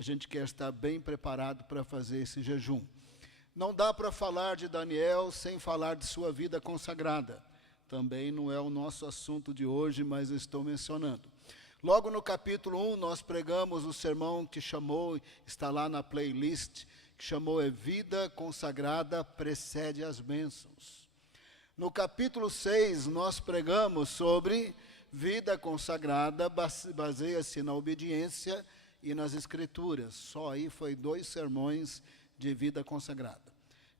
A gente quer estar bem preparado para fazer esse jejum. Não dá para falar de Daniel sem falar de sua vida consagrada. Também não é o nosso assunto de hoje, mas eu estou mencionando. Logo no capítulo 1, nós pregamos o sermão que chamou, está lá na playlist, que chamou Vida Consagrada Precede as Bênçãos. No capítulo 6, nós pregamos sobre vida consagrada, baseia-se na obediência e nas escrituras. Só aí foi 2 sermões de vida consagrada.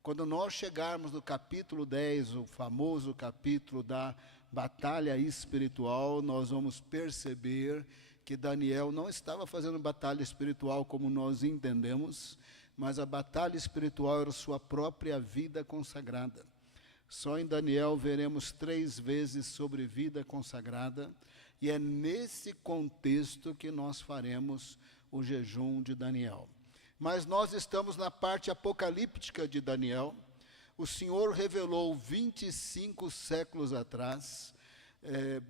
Quando nós chegarmos no capítulo 10, o famoso capítulo da batalha espiritual, nós vamos perceber que Daniel não estava fazendo batalha espiritual como nós entendemos, mas a batalha espiritual era sua própria vida consagrada. Só em Daniel veremos 3 vezes sobre vida consagrada, e é nesse contexto que nós faremos o jejum de Daniel. Mas nós estamos na parte apocalíptica de Daniel. O Senhor revelou 25 séculos atrás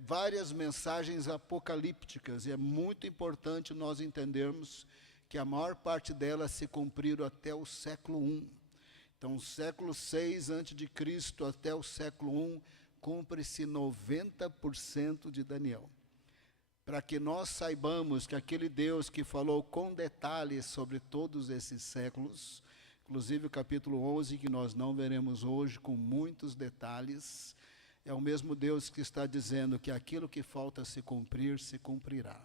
várias mensagens apocalípticas, e é muito importante nós entendermos que a maior parte delas se cumpriram até o século I. Então, século 6 a.C. até o século I, cumpre-se 90% de Daniel. Para que nós saibamos que aquele Deus que falou com detalhes sobre todos esses séculos, inclusive o capítulo 11, que nós não veremos hoje com muitos detalhes, é o mesmo Deus que está dizendo que aquilo que falta se cumprir, se cumprirá.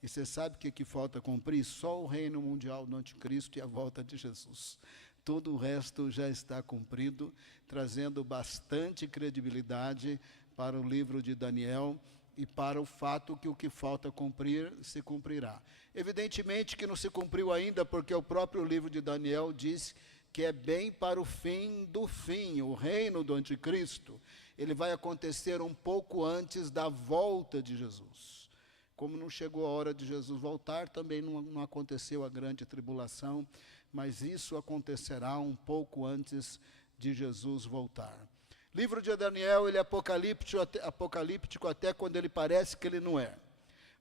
E você sabe o que falta cumprir? Só o reino mundial do anticristo e a volta de Jesus. Todo o resto já está cumprido, trazendo bastante credibilidade para o livro de Daniel e para o fato que o que falta cumprir, se cumprirá. Evidentemente que não se cumpriu ainda, porque o próprio livro de Daniel diz que é bem para o fim do fim, o reino do anticristo. Ele vai acontecer um pouco antes da volta de Jesus. Como não chegou a hora de Jesus voltar, também não aconteceu a grande tribulação, mas isso acontecerá um pouco antes de Jesus voltar. Livro de Daniel, ele é apocalíptico até quando ele parece que ele não é.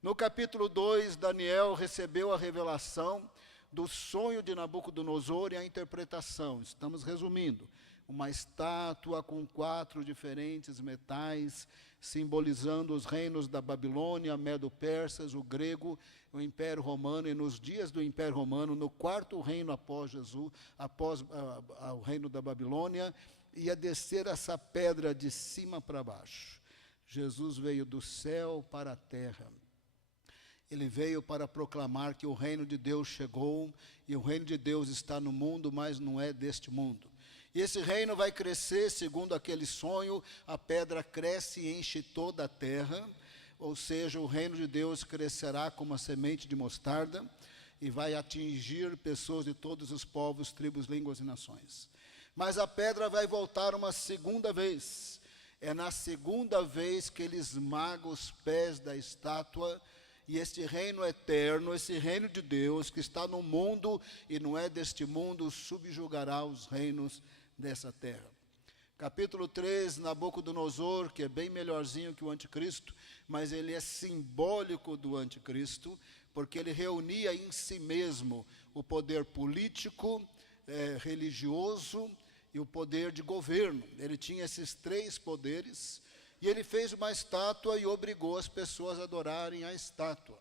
No capítulo 2, Daniel recebeu a revelação do sonho de Nabucodonosor e a interpretação. Estamos resumindo. Uma estátua com 4 diferentes metais, simbolizando os reinos da Babilônia, Medo-Persas, o grego, o Império Romano, e nos dias do Império Romano, no 4º reino após Jesus, após o reino da Babilônia, ia descer essa pedra de cima para baixo. Jesus veio do céu para a terra. Ele veio para proclamar que o reino de Deus chegou, e o reino de Deus está no mundo, mas não é deste mundo. E esse reino vai crescer, segundo aquele sonho, a pedra cresce e enche toda a terra, ou seja, o reino de Deus crescerá como a semente de mostarda, e vai atingir pessoas de todos os povos, tribos, línguas e nações. Mas a pedra vai voltar uma segunda vez. É na segunda vez que ele esmaga os pés da estátua, e este reino eterno, esse reino de Deus que está no mundo e não é deste mundo, subjugará os reinos dessa terra. Capítulo 3, Nabucodonosor, que é bem melhorzinho que o anticristo, mas ele é simbólico do anticristo, porque ele reunia em si mesmo o poder político, religioso e o poder de governo. Ele tinha esses 3 poderes, e ele fez uma estátua e obrigou as pessoas a adorarem a estátua.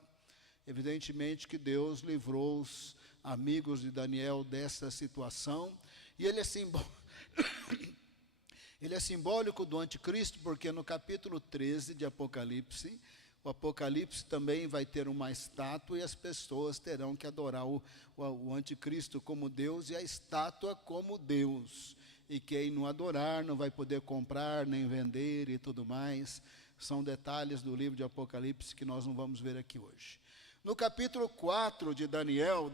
Evidentemente que Deus livrou os amigos de Daniel dessa situação, e ele é simbólico do anticristo, porque no capítulo 13 de Apocalipse, o Apocalipse também vai ter uma estátua, e as pessoas terão que adorar o anticristo como Deus e a estátua como Deus. E quem não adorar não vai poder comprar, nem vender e tudo mais. São detalhes do livro de Apocalipse que nós não vamos ver aqui hoje. No capítulo 4 de Daniel,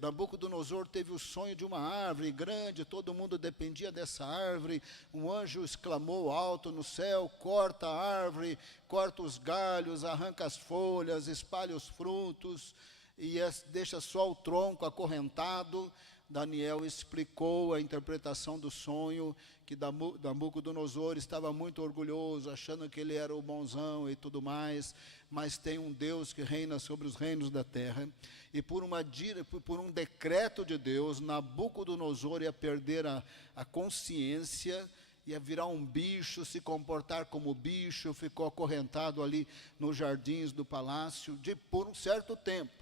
Nabucodonosor teve o sonho de uma árvore grande, todo mundo dependia dessa árvore. Um anjo exclamou alto no céu: corta a árvore, corta os galhos, arranca as folhas, espalha os frutos, e deixa só o tronco acorrentado. Daniel explicou a interpretação do sonho, que Nabucodonosor estava muito orgulhoso, achando que ele era o bonzão e tudo mais, mas tem um Deus que reina sobre os reinos da terra. E por um decreto de Deus, Nabucodonosor ia perder a consciência, ia virar um bicho, se comportar como bicho, ficou acorrentado ali nos jardins do palácio por um certo tempo.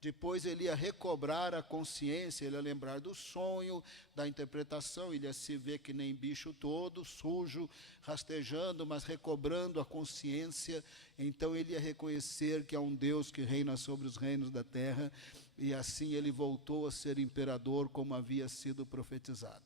Depois ele ia recobrar a consciência, ele ia lembrar do sonho, da interpretação, ele ia se ver que nem bicho todo, sujo, rastejando, mas recobrando a consciência. Então ele ia reconhecer que há um Deus que reina sobre os reinos da terra, e assim ele voltou a ser imperador como havia sido profetizado.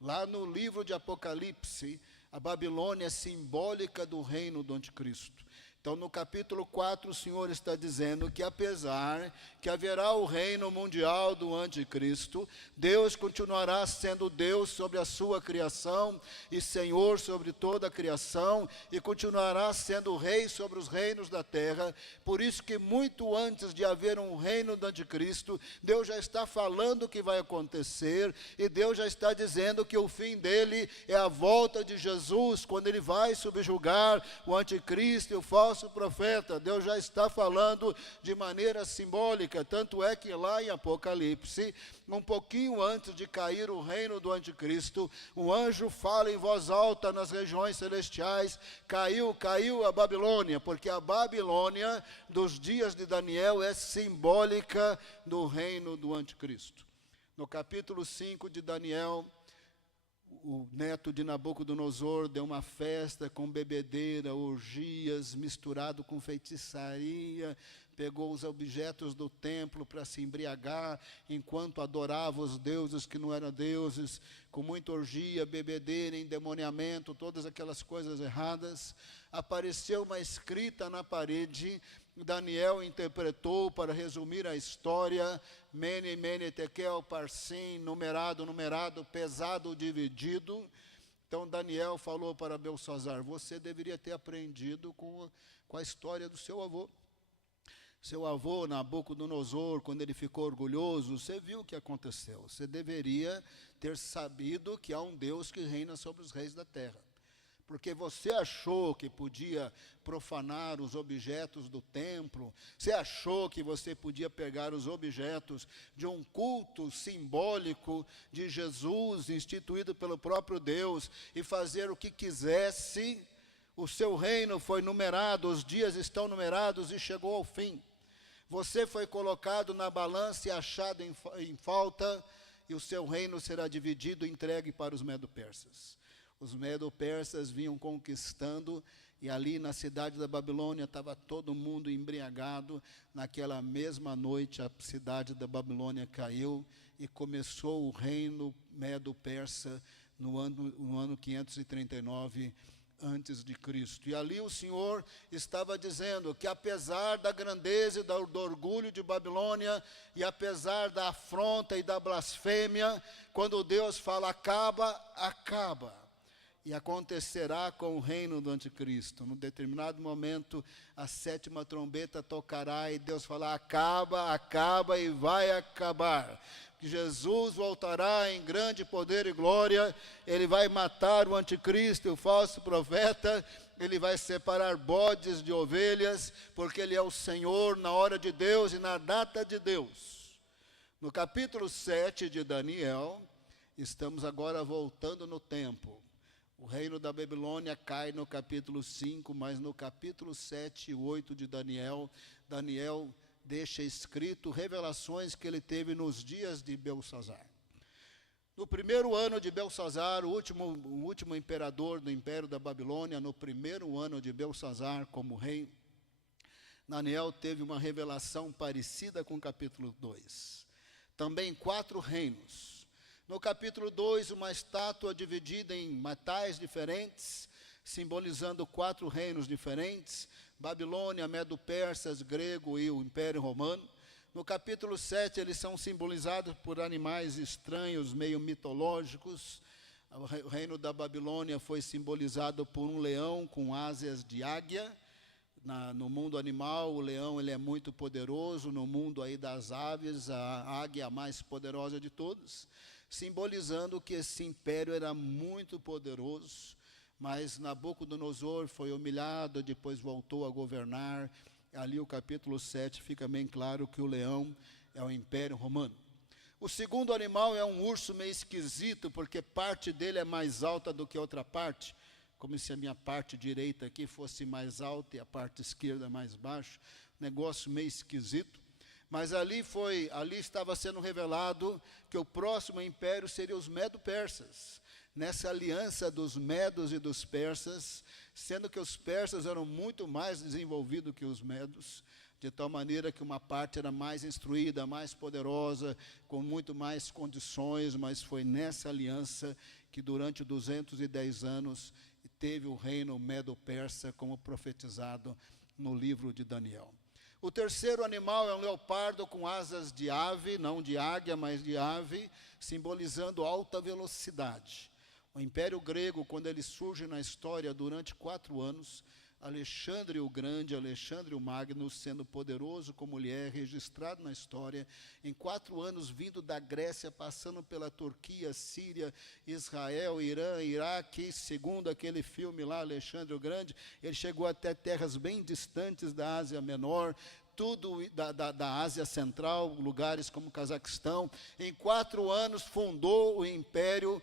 Lá no livro de Apocalipse, a Babilônia é simbólica do reino do anticristo. Então, no capítulo 4, o Senhor está dizendo que apesar que haverá o reino mundial do anticristo, Deus continuará sendo Deus sobre a sua criação e Senhor sobre toda a criação, e continuará sendo rei sobre os reinos da terra. Por isso que muito antes de haver um reino do anticristo, Deus já está falando o que vai acontecer, e Deus já está dizendo que o fim dele é a volta de Jesus, quando ele vai subjugar o anticristo e o falso profeta. Deus já está falando de maneira simbólica, tanto é que lá em Apocalipse, um pouquinho antes de cair o reino do anticristo, um anjo fala em voz alta nas regiões celestiais: caiu a Babilônia, porque a Babilônia dos dias de Daniel é simbólica do reino do anticristo. No capítulo 5 de Daniel, o neto de Nabucodonosor deu uma festa com bebedeira, orgias, misturado com feitiçaria, pegou os objetos do templo para se embriagar, enquanto adorava os deuses que não eram deuses, com muita orgia, bebedeira, endemoniamento, todas aquelas coisas erradas. Apareceu uma escrita na parede, Daniel interpretou, para resumir a história: Mene, Mene, Tekel, Parsim, numerado, pesado, dividido. Então Daniel falou para Beltsazar: você deveria ter aprendido com a história do seu avô. Seu avô, Nabucodonosor, quando ele ficou orgulhoso, você viu o que aconteceu. Você deveria ter sabido que há um Deus que reina sobre os reis da terra. Porque você achou que podia profanar os objetos do templo, você achou que você podia pegar os objetos de um culto simbólico de Jesus, instituído pelo próprio Deus, e fazer o que quisesse. O seu reino foi numerado, os dias estão numerados e chegou ao fim. Você foi colocado na balança e achado em falta, e o seu reino será dividido e entregue para os medo-persas. Os medo-persas vinham conquistando, e ali na cidade da Babilônia estava todo mundo embriagado. Naquela mesma noite a cidade da Babilônia caiu e começou o reino medo-persa no ano 539 antes de Cristo. E ali o Senhor estava dizendo que apesar da grandeza e do orgulho de Babilônia, e apesar da afronta e da blasfêmia, quando Deus fala acaba, acaba. E acontecerá com o reino do anticristo. Num determinado momento, a 7ª trombeta tocará e Deus falará: acaba, acaba e vai acabar. Que Jesus voltará em grande poder e glória, ele vai matar o anticristo, o falso profeta, ele vai separar bodes de ovelhas, porque ele é o Senhor na hora de Deus e na data de Deus. No capítulo 7 de Daniel, estamos agora voltando no tempo. O reino da Babilônia cai no capítulo 5, mas no capítulo 7 e 8 de Daniel, Daniel deixa escrito revelações que ele teve nos dias de Beltsazar. No primeiro ano de Beltsazar, o último imperador do império da Babilônia, no primeiro ano de Beltsazar como rei, Daniel teve uma revelação parecida com o capítulo 2. Também 4 reinos. No capítulo 2, uma estátua dividida em metais diferentes, simbolizando 4 reinos diferentes: Babilônia, Medo-Persas, grego e o Império Romano. No capítulo 7, eles são simbolizados por animais estranhos, meio mitológicos. O reino da Babilônia foi simbolizado por um leão com asas de águia. No mundo animal, o leão ele é muito poderoso. No mundo aí das aves, a águia é a mais poderosa de todas, simbolizando que esse império era muito poderoso. Mas Nabucodonosor foi humilhado, depois voltou a governar. Ali o capítulo 7 fica bem claro que o leão é o Império Romano. O segundo animal é um urso meio esquisito, porque parte dele é mais alta do que a outra parte, como se a minha parte direita aqui fosse mais alta e a parte esquerda mais baixa. Negócio meio esquisito. Mas ali estava sendo revelado que o próximo império seria os medo-persas. Nessa aliança dos medos e dos persas, sendo que os persas eram muito mais desenvolvidos que os medos, de tal maneira que uma parte era mais instruída, mais poderosa, com muito mais condições, mas foi nessa aliança que durante 210 anos teve o reino medo-persa, como profetizado no livro de Daniel. O terceiro animal é um leopardo com asas de ave, não de águia, mas de ave, simbolizando alta velocidade. O Império Grego, quando ele surge na história durante 4 anos, Alexandre o Grande, Alexandre o Magno, sendo poderoso como ele é, registrado na história, em 4 anos vindo da Grécia, passando pela Turquia, Síria, Israel, Irã, Iraque, segundo aquele filme lá, Alexandre o Grande, ele chegou até terras bem distantes da Ásia Menor, tudo da Ásia Central, lugares como Cazaquistão. Em 4 anos fundou o Império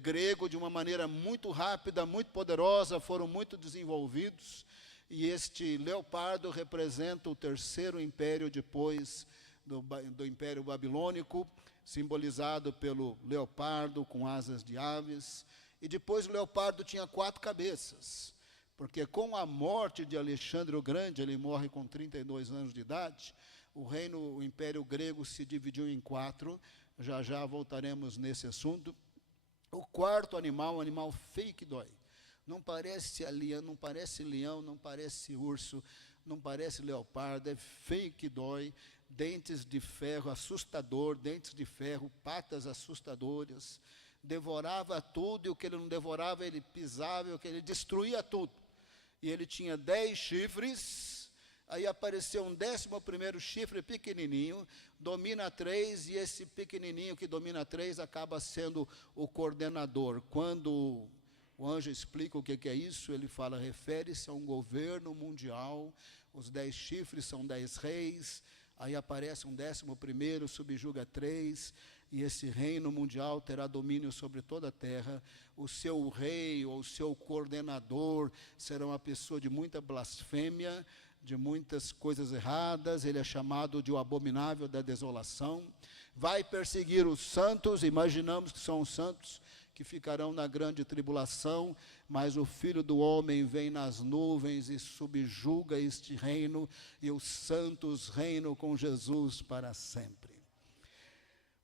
grego de uma maneira muito rápida, muito poderosa, foram muito desenvolvidos, e este leopardo representa o terceiro império depois do Império Babilônico, simbolizado pelo leopardo com asas de aves. E depois o leopardo tinha 4 cabeças, porque com a morte de Alexandre o Grande, ele morre com 32 anos de idade, o Império Grego se dividiu em 4, já voltaremos nesse assunto. O quarto animal, um animal feio que dói. Não parece leão, não parece urso, não parece leopardo, é feio que dói, dentes de ferro, assustador, dentes de ferro, patas assustadoras, devorava tudo, e o que ele não devorava, ele pisava, e o que ele destruía tudo. E ele tinha 10 chifres, aí apareceu um 11º chifre pequenininho, domina 3, e esse pequenininho que domina 3 acaba sendo o coordenador. Quando o anjo explica o que é isso, ele fala, refere-se a um governo mundial, os 10 chifres são 10 reis, aí aparece um 11º, subjuga 3, e esse reino mundial terá domínio sobre toda a terra. O seu rei ou o seu coordenador será uma pessoa de muita blasfêmia, de muitas coisas erradas, ele é chamado de o abominável da desolação, vai perseguir os santos, imaginamos que são os santos que ficarão na grande tribulação, mas o Filho do Homem vem nas nuvens e subjuga este reino, e os santos reinam com Jesus para sempre.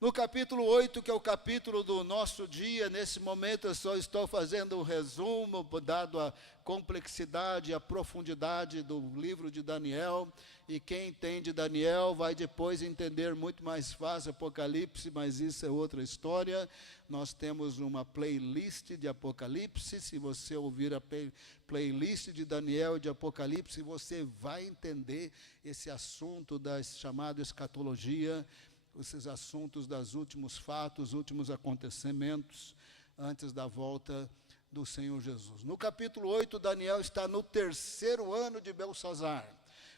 No capítulo 8, que é o capítulo do nosso dia, nesse momento eu só estou fazendo um resumo, dado a complexidade e a profundidade do livro de Daniel, e quem entende Daniel vai depois entender muito mais fácil Apocalipse, mas isso é outra história. Nós temos uma playlist de Apocalipse, se você ouvir a playlist de Daniel e de Apocalipse, você vai entender esse assunto da chamada escatologia, esses assuntos dos últimos fatos, últimos acontecimentos, antes da volta do Senhor Jesus. No capítulo 8, Daniel está no 3º ano de Belsazar.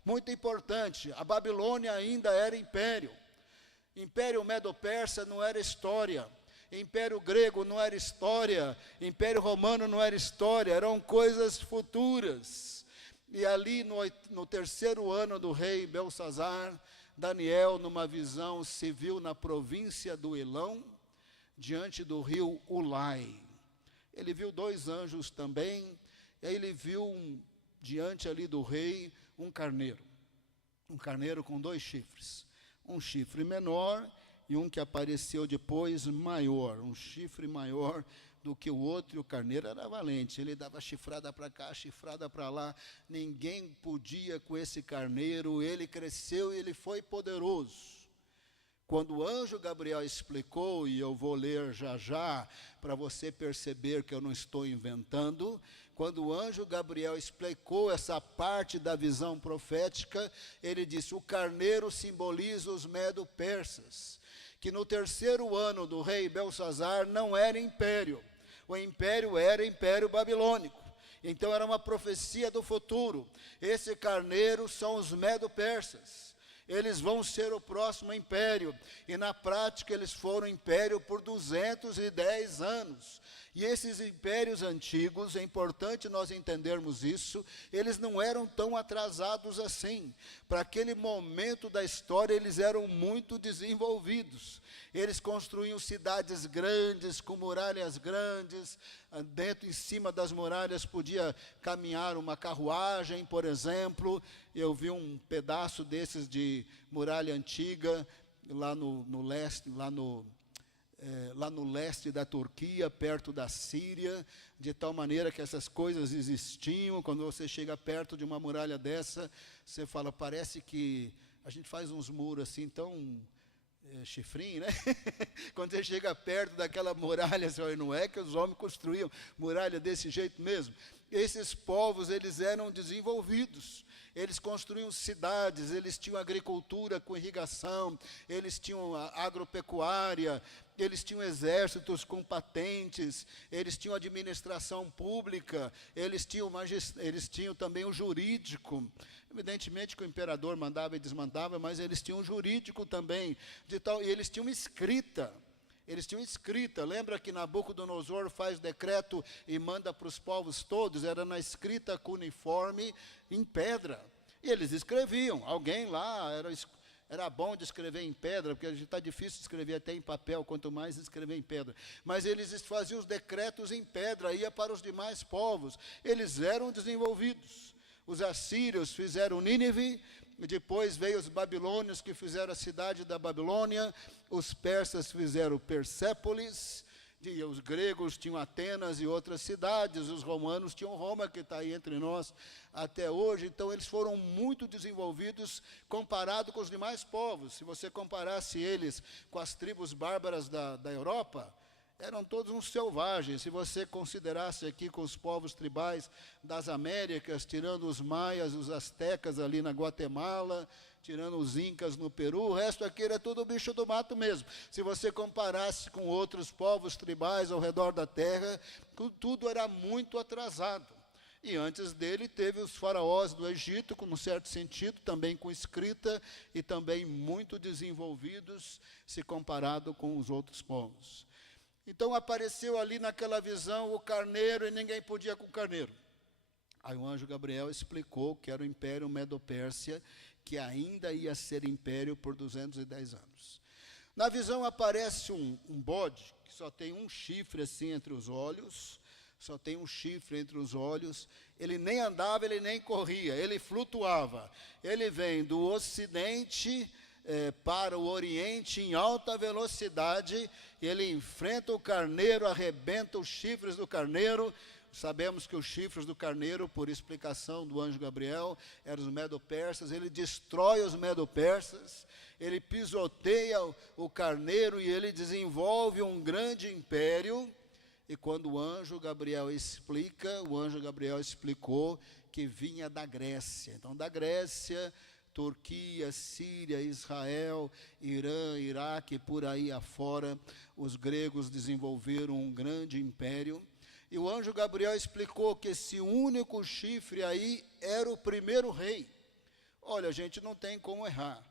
Muito importante, a Babilônia ainda era império. Império Medo-Persa não era história. Império Grego não era história. Império Romano não era história. Eram coisas futuras. E ali no 3º ano do rei Belsazar, Daniel, numa visão, se viu na província do Elão, diante do rio Ulai. Ele viu 2 anjos também, e aí ele viu diante ali do rei um carneiro com 2 chifres, um chifre menor e um que apareceu depois maior, um chifre maior do que o outro, e o carneiro era valente, ele dava chifrada para cá, chifrada para lá, ninguém podia com esse carneiro, ele cresceu e ele foi poderoso. Quando o anjo Gabriel explicou, e eu vou ler já para você perceber que eu não estou inventando, quando o anjo Gabriel explicou essa parte da visão profética, ele disse: o carneiro simboliza os medo-persas, que no terceiro ano do rei Belsazar não era império, o império era império babilônico. Então era uma profecia do futuro. Esse carneiro são os medo-persas. Eles vão ser o próximo império. E na prática eles foram império por 210 anos. E esses impérios antigos, é importante nós entendermos isso, eles não eram tão atrasados assim. Para aquele momento da história, eles eram muito desenvolvidos. Eles construíam cidades grandes, com muralhas grandes. Dentro, em cima das muralhas, podia caminhar uma carruagem, por exemplo. Eu vi um pedaço desses de muralha antiga, lá no leste, lá no leste da Turquia, perto da Síria, de tal maneira que essas coisas existiam. Quando você chega perto de uma muralha dessa, você fala, parece que a gente faz uns muros assim tão chifrinho, né? Quando você chega perto daquela muralha, você fala, não é que os homens construíam muralha desse jeito mesmo? Esses povos, eles eram desenvolvidos. Eles construíam cidades, eles tinham agricultura com irrigação, eles tinham agropecuária, eles tinham exércitos com patentes, eles tinham administração pública, eles tinham também o jurídico. Evidentemente que o imperador mandava e desmandava, mas eles tinham o jurídico também, e eles tinham escrita. Eles tinham escrita. Lembra que Nabucodonosor faz decreto e manda para os povos todos? Era na escrita cuneiforme em pedra. E eles escreviam. Alguém lá era bom de escrever em pedra, porque está difícil de escrever até em papel, quanto mais escrever em pedra. Mas eles faziam os decretos em pedra, ia para os demais povos. Eles eram desenvolvidos. Os assírios fizeram Nínive, depois veio os babilônios que fizeram a cidade da Babilônia, os persas fizeram Persépolis, e os gregos tinham Atenas e outras cidades, os romanos tinham Roma, que está aí entre nós até hoje. Então eles foram muito desenvolvidos comparado com os demais povos. Se você comparasse eles com as tribos bárbaras da Europa, eram todos uns selvagens. Se você considerasse aqui com os povos tribais das Américas, tirando os maias, os astecas ali na Guatemala, tirando os incas no Peru, o resto aqui era tudo bicho do mato mesmo. Se você comparasse com outros povos tribais ao redor da terra, tudo era muito atrasado. E antes dele teve os faraós do Egito, com um certo sentido, também com escrita, e também muito desenvolvidos, se comparado com os outros povos. Então apareceu ali naquela visão o carneiro, e ninguém podia com o carneiro. Aí o anjo Gabriel explicou que era o Império Medo-Pérsia, que ainda ia ser império por 210 anos. Na visão aparece um bode, que só tem um chifre assim entre os olhos, só tem um chifre entre os olhos. Ele nem andava, ele nem corria, ele flutuava. Ele vem do ocidente para o oriente em alta velocidade, ele enfrenta o carneiro, arrebenta os chifres do carneiro. Sabemos que os chifres do carneiro, por explicação do anjo Gabriel, eram os medo-persas. Ele destrói os medo-persas, ele pisoteia o carneiro e ele desenvolve um grande império. E quando o anjo Gabriel explica, o anjo Gabriel explicou que vinha da Grécia. Então, da Grécia, Turquia, Síria, Israel, Irã, Iraque, por aí afora, os gregos desenvolveram um grande império. E o anjo Gabriel explicou que esse único chifre aí era o primeiro rei. Olha, gente, não tem como errar.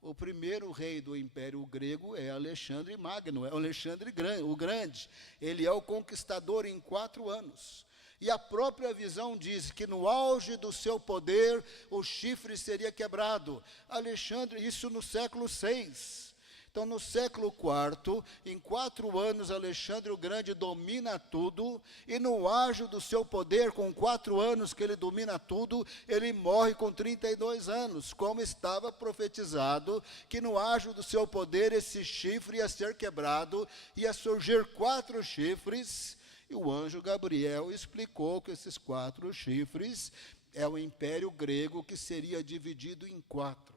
O primeiro rei do Império Grego é Alexandre Magno, é Alexandre o Grande. Ele é o conquistador em 4 anos. E a própria visão diz que no auge do seu poder, o chifre seria quebrado. Alexandre, isso no século VI. Então, no século IV, em 4 anos, Alexandre o Grande domina tudo, e no auge do seu poder, com 4 anos que ele domina tudo, ele morre com 32 anos, como estava profetizado, que no auge do seu poder, esse chifre ia ser quebrado, ia surgir 4 chifres, e o anjo Gabriel explicou que esses 4 chifres é o Império Grego, que seria dividido em 4.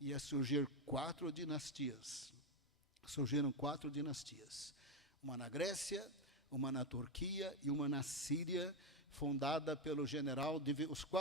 Ia surgir 4 dinastias. Surgiram 4 dinastias. Uma na Grécia, uma na Turquia e uma na Síria, fundada pelo general.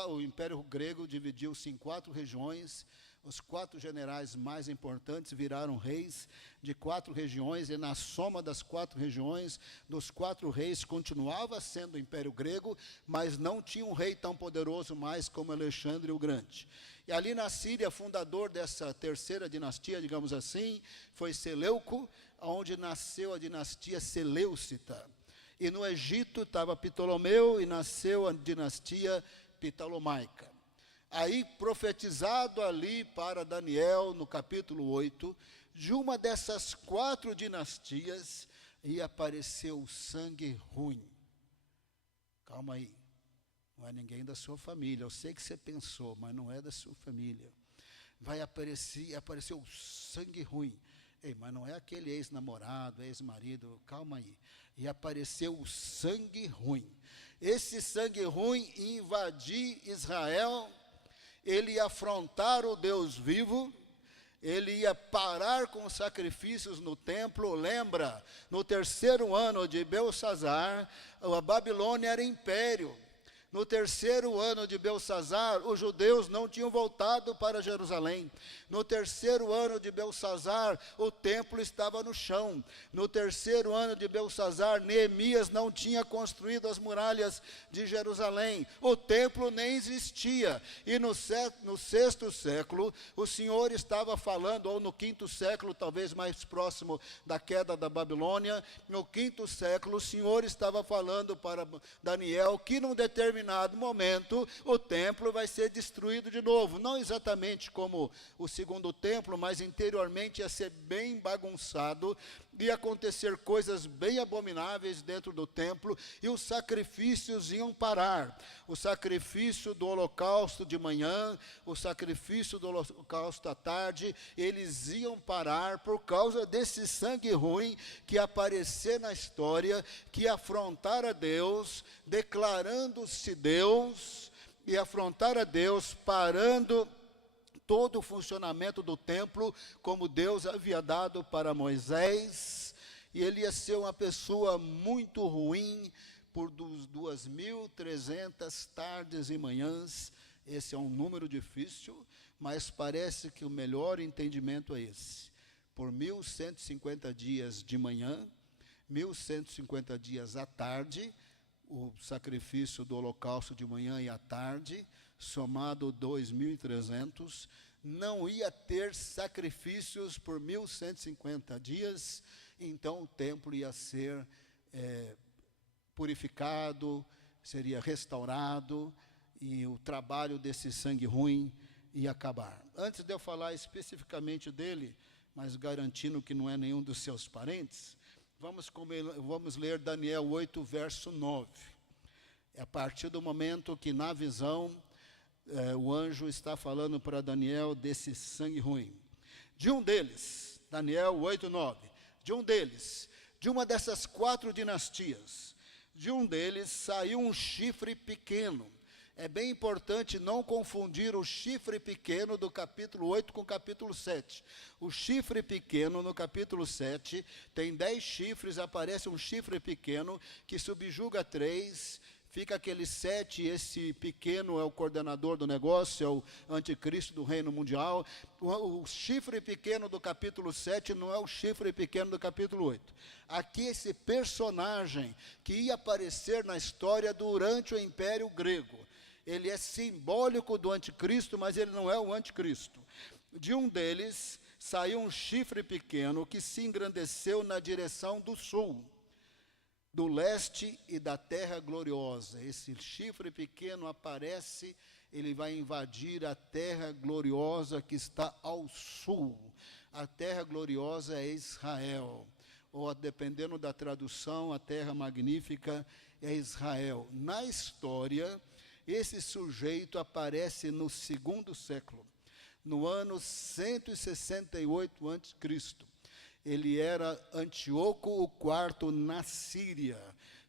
O Império Grego dividiu-se em 4 regiões. Os 4 generais mais importantes viraram reis de 4 regiões, e na soma das 4 regiões, dos 4 reis, continuava sendo o Império Grego, mas não tinha um rei tão poderoso mais como Alexandre o Grande. E ali na Síria, fundador dessa terceira dinastia, digamos assim, foi Seleuco, onde nasceu a dinastia Seleucida. E no Egito estava Ptolomeu, e nasceu a dinastia Ptolomaica. Aí, profetizado ali para Daniel, no capítulo 8, de uma dessas 4 dinastias, ia aparecer o sangue ruim. Calma aí, não é ninguém da sua família, eu sei que você pensou, mas não é da sua família. Vai aparecer o sangue ruim. Ei, mas não é aquele ex-namorado, ex-marido, calma aí. E apareceu o sangue ruim. Esse sangue ruim ia invadir Israel. Ele ia afrontar o Deus vivo, ele ia parar com os sacrifícios no templo. Lembra, no 3º ano de Belsazar, a Babilônia era império. No 3º ano de Belsazar, os judeus não tinham voltado para Jerusalém. No 3º ano de Belsazar, o templo estava no chão. No 3º ano de Belsazar, Neemias não tinha construído as muralhas de Jerusalém. O templo nem existia. E no 6º século, o Senhor estava falando, ou no 5º século, talvez mais próximo da queda da Babilônia, no 5º século, o Senhor estava falando para Daniel que num determinado momento o templo vai ser destruído de novo. Não exatamente como o 2º templo, mas interiormente ia ser bem bagunçado, ia acontecer coisas bem abomináveis dentro do templo, e os sacrifícios iam parar. O sacrifício do holocausto de manhã, o sacrifício do holocausto à tarde, eles iam parar por causa desse sangue ruim que ia aparecer na história, que ia afrontar a Deus, declarando-se Deus, e afrontar a Deus, parando todo o funcionamento do templo, como Deus havia dado para Moisés. E ele ia ser uma pessoa muito ruim por 2.300 tardes e manhãs. Esse é um número difícil, mas parece que o melhor entendimento é esse. Por 1.150 dias de manhã, 1.150 dias à tarde, o sacrifício do holocausto de manhã e à tarde, somado 2.300, não ia ter sacrifícios por 1.150 dias, então o templo ia ser purificado, seria restaurado, e o trabalho desse sangue ruim ia acabar. Antes de eu falar especificamente dele, mas garantindo que não é nenhum dos seus parentes, vamos ler Daniel 8, verso 9. É a partir do momento que, na visão, o anjo está falando para Daniel desse sangue ruim. De um deles, Daniel 8, 9, de uma dessas 4 dinastias, de um deles saiu um chifre pequeno. É bem importante não confundir o chifre pequeno do capítulo 8 com o capítulo 7. O chifre pequeno no capítulo 7 tem 10 chifres, aparece um chifre pequeno que subjuga 3, fica aquele 7, esse pequeno é o coordenador do negócio, é o anticristo do reino mundial. O chifre pequeno do capítulo 7 não é o chifre pequeno do capítulo 8. Aqui esse personagem que ia aparecer na história durante o Império Grego. Ele é simbólico do anticristo, mas ele não é o anticristo. De um deles saiu um chifre pequeno que se engrandeceu na direção do sul, do leste e da terra gloriosa. Esse chifre pequeno aparece, ele vai invadir a terra gloriosa que está ao sul. A terra gloriosa é Israel, ou dependendo da tradução, a terra magnífica é Israel. Na história, esse sujeito aparece no 2º século, no ano 168 a.C. Ele era Antíoco IV na Síria.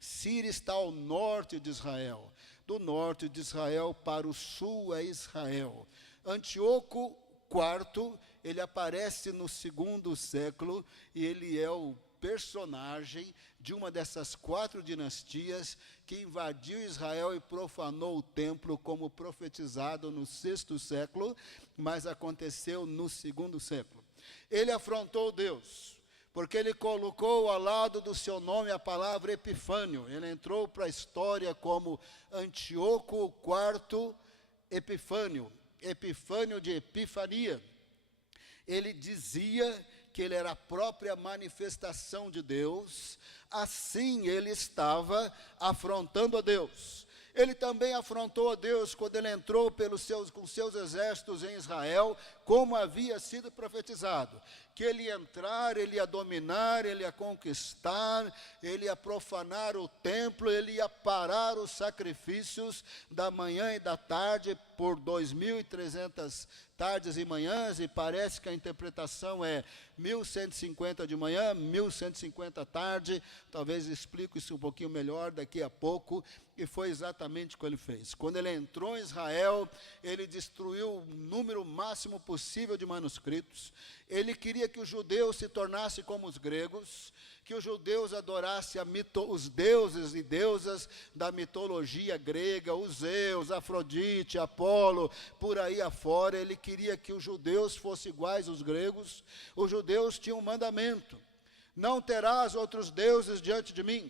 Síria está ao norte de Israel. Do norte de Israel para o sul é Israel. Antíoco IV, ele aparece no 2º século, e ele é o personagem de uma dessas 4 dinastias que invadiu Israel e profanou o templo, como profetizado no 6º século, mas aconteceu no 2º século. Ele afrontou Deus, porque ele colocou ao lado do seu nome a palavra Epifânio. Ele entrou para a história como Antíoco IV Epifânio, Epifânio de Epifania. Ele dizia que ele era a própria manifestação de Deus, assim ele estava afrontando a Deus. Ele também afrontou a Deus quando ele entrou com seus exércitos em Israel, como havia sido profetizado, que ele ia entrar, ele ia dominar, ele ia conquistar, ele ia profanar o templo, ele ia parar os sacrifícios da manhã e da tarde por 2.300 tardes e manhãs, e parece que a interpretação é 1.150 de manhã, 1.150 tarde. Talvez explique isso um pouquinho melhor daqui a pouco. E foi exatamente o que ele fez. Quando ele entrou em Israel, ele destruiu o número máximo possível de manuscritos. Ele queria que os judeus se tornassem como os gregos, que os judeus adorassem os deuses e deusas da mitologia grega, os Zeus, Afrodite, Apolo, por aí afora. Ele queria que os judeus fossem iguais aos gregos. Os judeus tinham um mandamento: não terás outros deuses diante de mim.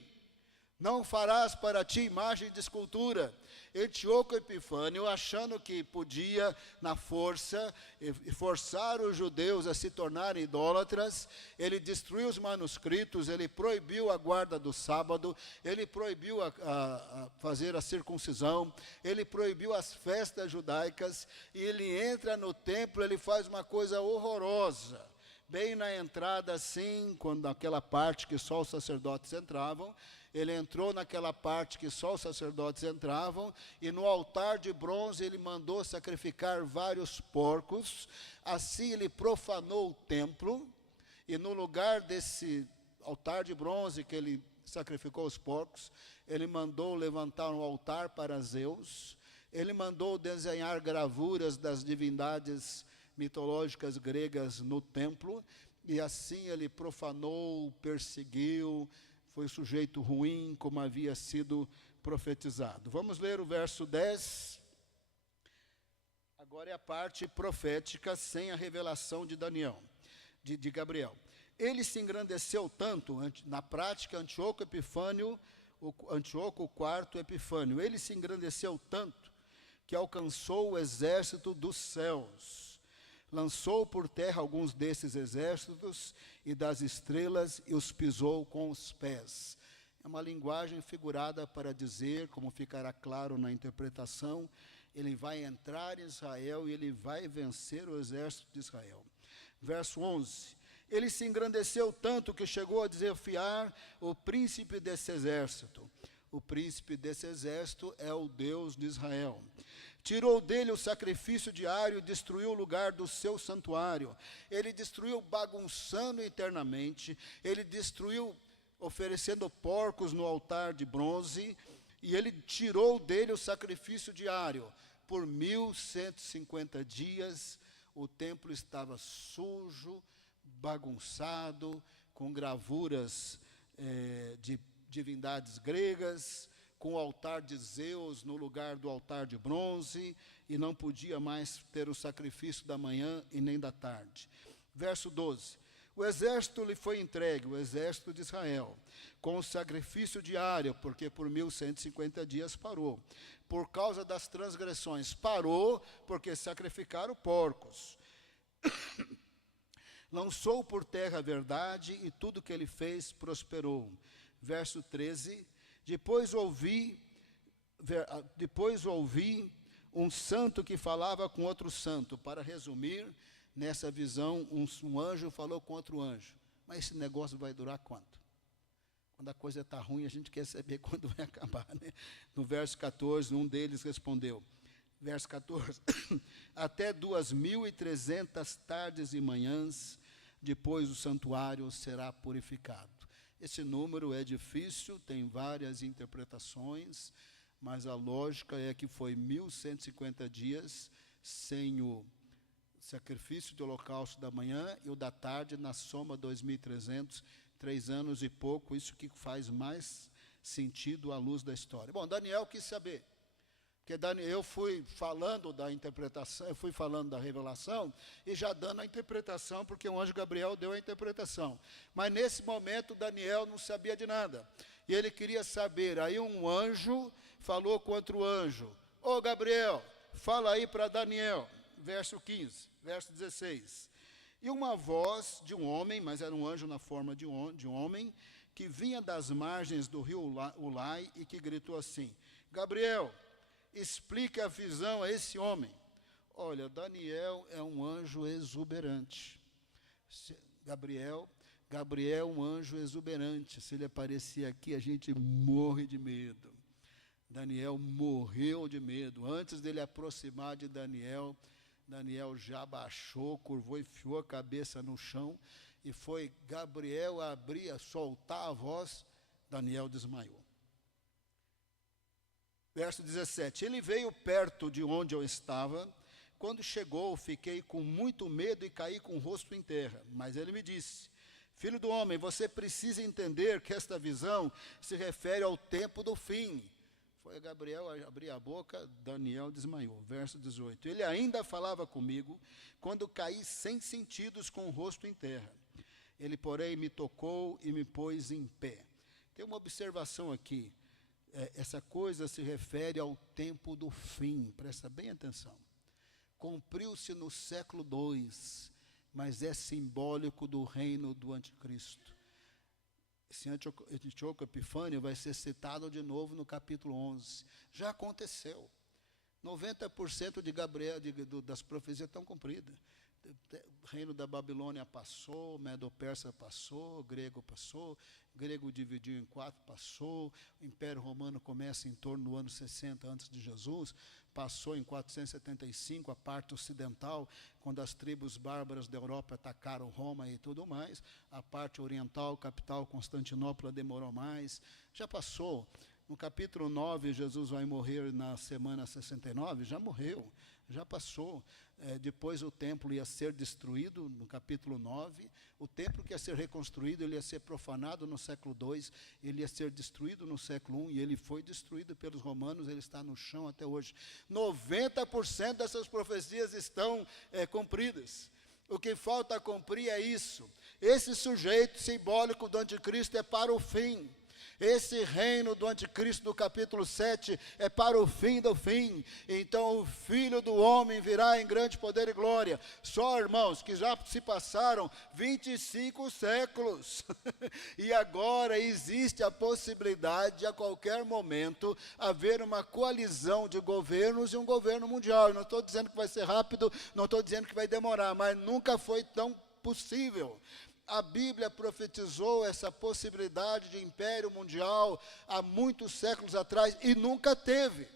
Não farás para ti imagem de escultura. Antíoco Epifânio, achando que podia, na força, forçar os judeus a se tornarem idólatras, ele destruiu os manuscritos, ele proibiu a guarda do sábado, ele proibiu a fazer a circuncisão, ele proibiu as festas judaicas, e ele entra no templo, ele faz uma coisa horrorosa. Bem na entrada, assim, quando naquela parte que só os sacerdotes entravam, ele entrou naquela parte que só os sacerdotes entravam, e no altar de bronze ele mandou sacrificar vários porcos. Assim ele profanou o templo, e no lugar desse altar de bronze que ele sacrificou os porcos, ele mandou levantar um altar para Zeus, ele mandou desenhar gravuras das divindades mitológicas gregas no templo, e assim ele profanou, perseguiu, foi sujeito ruim, como havia sido profetizado. Vamos ler o verso 10. Agora é a parte profética sem a revelação de Daniel, de Gabriel. Ele se engrandeceu tanto, na prática, Antíoco IV Epifânio, ele se engrandeceu tanto que alcançou o exército dos céus. Lançou por terra alguns desses exércitos e das estrelas e os pisou com os pés. É uma linguagem figurada para dizer, como ficará claro na interpretação, ele vai entrar em Israel e ele vai vencer o exército de Israel. Verso 11. Ele se engrandeceu tanto que chegou a desafiar o príncipe desse exército. O príncipe desse exército é o Deus de Israel. Tirou dele o sacrifício diário e destruiu o lugar do seu santuário. Ele destruiu bagunçando eternamente. Ele destruiu oferecendo porcos no altar de bronze. E ele tirou dele o sacrifício diário. Por 1.150 dias, o templo estava sujo, bagunçado, com gravuras de divindades gregas, com o altar de Zeus no lugar do altar de bronze, e não podia mais ter o sacrifício da manhã e nem da tarde. Verso 12. O exército lhe foi entregue, o exército de Israel, com o sacrifício diário, porque por 1.150 dias parou. Por causa das transgressões, parou, porque sacrificaram porcos. Lançou por terra a verdade, e tudo que ele fez prosperou. Verso 13. Depois ouvi um santo que falava com outro santo. Para resumir, nessa visão, um anjo falou com outro anjo. Mas esse negócio vai durar quanto? Quando a coisa está ruim, a gente quer saber quando vai acabar, né? No verso 14, um deles respondeu. Verso 14. Até 2.300 tardes e manhãs, depois o santuário será purificado. Esse número é difícil, tem várias interpretações, mas a lógica é que foi 1.150 dias sem o sacrifício de holocausto da manhã e o da tarde, na soma 2.300, 3 anos e pouco, isso que faz mais sentido à luz da história. Bom, Daniel quis saber, porque eu fui falando da interpretação, eu fui falando da revelação, e já dando a interpretação, porque o anjo Gabriel deu a interpretação. Mas nesse momento, Daniel não sabia de nada, e ele queria saber. Aí um anjo falou com outro anjo: ô Gabriel, fala aí para Daniel, verso 15, verso 16. E uma voz de um homem, mas era um anjo na forma de um homem, que vinha das margens do rio Ulai e que gritou assim: Gabriel, explique a visão a esse homem. Olha, Daniel é um anjo exuberante. Gabriel é um anjo exuberante. Se ele aparecer aqui, a gente morre de medo. Daniel morreu de medo. Antes dele aproximar de Daniel já baixou, curvou e enfiou a cabeça no chão, e foi Gabriel soltar a voz, Daniel desmaiou. Verso 17, ele veio perto de onde eu estava. Quando chegou, fiquei com muito medo e caí com o rosto em terra. Mas ele me disse: filho do homem, você precisa entender que esta visão se refere ao tempo do fim. Foi Gabriel abrir a boca, Daniel desmaiou. Verso 18, ele ainda falava comigo quando caí sem sentidos com o rosto em terra. Ele, porém, me tocou e me pôs em pé. Tem uma observação aqui. Essa coisa se refere ao tempo do fim, presta bem atenção. Cumpriu-se no século II, mas é simbólico do reino do anticristo. Esse Antíoco Epifânio vai ser citado de novo no capítulo 11. Já aconteceu. 90% de Gabriel, das profecias estão cumpridas. O reino da Babilônia passou, Medo-Persa passou, grego dividiu em 4, passou, o Império Romano começa em torno do ano 60 antes de Jesus, passou em 475 a parte ocidental, quando as tribos bárbaras da Europa atacaram Roma e tudo mais. A parte oriental, capital Constantinopla, demorou mais, já passou. No capítulo 9, Jesus vai morrer na semana 69, já morreu, já passou. Depois o templo ia ser destruído, no capítulo 9, o templo que ia ser reconstruído, ele ia ser profanado no século II, ele ia ser destruído no século I, e ele foi destruído pelos romanos, ele está no chão até hoje. 90% dessas profecias estão cumpridas. O que falta cumprir é isso. Esse sujeito simbólico do anticristo é para o fim. Esse reino do anticristo do capítulo 7 é para o fim do fim. Então o Filho do Homem virá em grande poder e glória. Só, irmãos, que já se passaram 25 séculos. E agora existe a possibilidade de a qualquer momento haver uma coalizão de governos e um governo mundial. Eu não estou dizendo que vai ser rápido, não estou dizendo que vai demorar, mas nunca foi tão possível. A Bíblia profetizou essa possibilidade de império mundial há muitos séculos atrás e nunca teve.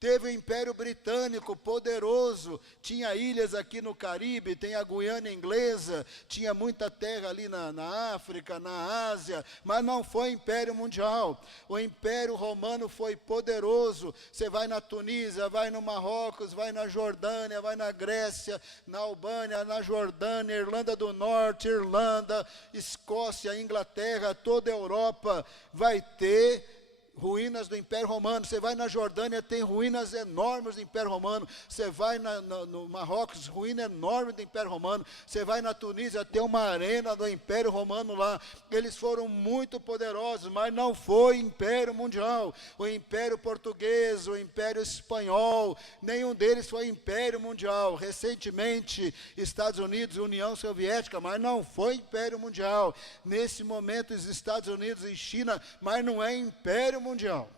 Teve o Império Britânico poderoso, tinha ilhas aqui no Caribe, tem a Guiana Inglesa, tinha muita terra ali na África, na Ásia, mas não foi Império Mundial. O Império Romano foi poderoso. Você vai na Tunísia, vai no Marrocos, vai na Jordânia, vai na Grécia, na Albânia, na Jordânia, Irlanda do Norte, Irlanda, Escócia, Inglaterra, toda a Europa vai ter ruínas do Império Romano. Você vai na Jordânia, tem ruínas enormes do Império Romano. Você vai no Marrocos, ruína enorme do Império Romano. Você vai na Tunísia, tem uma arena do Império Romano lá. Eles foram muito poderosos, mas não foi Império Mundial. O Império Português, o Império Espanhol, nenhum deles foi Império Mundial. Recentemente, Estados Unidos e União Soviética, mas não foi Império Mundial. Nesse momento, os Estados Unidos e China, mas não é Império Mundial.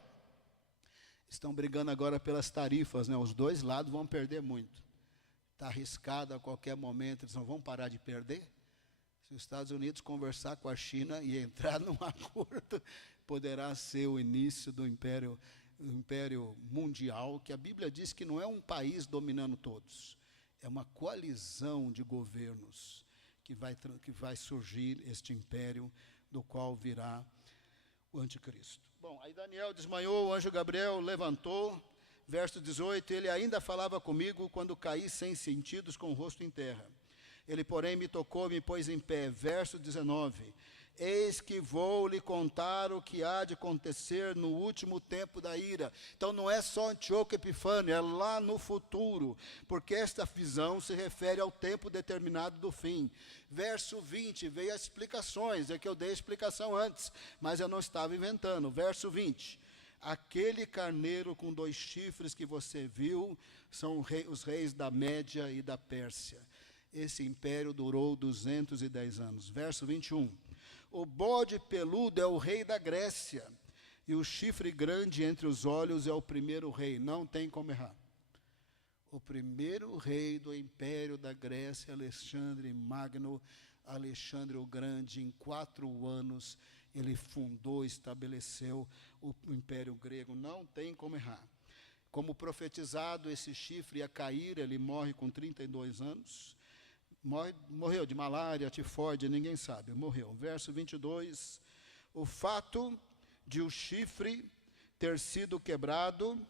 Estão brigando agora pelas tarifas, né? Os dois lados vão perder muito. Está arriscado a qualquer momento, eles não vão parar de perder. Se os Estados Unidos conversar com a China e entrar num acordo, poderá ser o início do império mundial, que a Bíblia diz que não é um país dominando todos, é uma coalizão de governos que vai surgir este império do qual virá o anticristo. Bom, aí Daniel desmaiou, o anjo Gabriel levantou, verso 18, ele ainda falava comigo quando caí sem sentidos com o rosto em terra. Ele, porém, me tocou, me pôs em pé. Verso 19, Eis que vou lhe contar o que há de acontecer no último tempo da ira. Então não é só Antíoco Epifânio, é lá no futuro, porque esta visão se refere ao tempo determinado do fim. Verso 20, veio as explicações, é que eu dei a explicação antes, mas eu não estava inventando. Verso 20, aquele carneiro com 2 chifres que você viu, são os reis da Média e da Pérsia. Esse império durou 210 anos. Verso 21, o bode peludo é o rei da Grécia, e o chifre grande entre os olhos é o primeiro rei. Não tem como errar. O primeiro rei do império da Grécia, Alexandre Magno, Alexandre o Grande, em 4 anos, ele fundou, estabeleceu o império grego. Não tem como errar. Como profetizado, esse chifre ia cair, ele morre com 32 anos. Morreu de malária, tifoide, ninguém sabe, morreu. Verso 22, o fato de o chifre ter sido quebrado,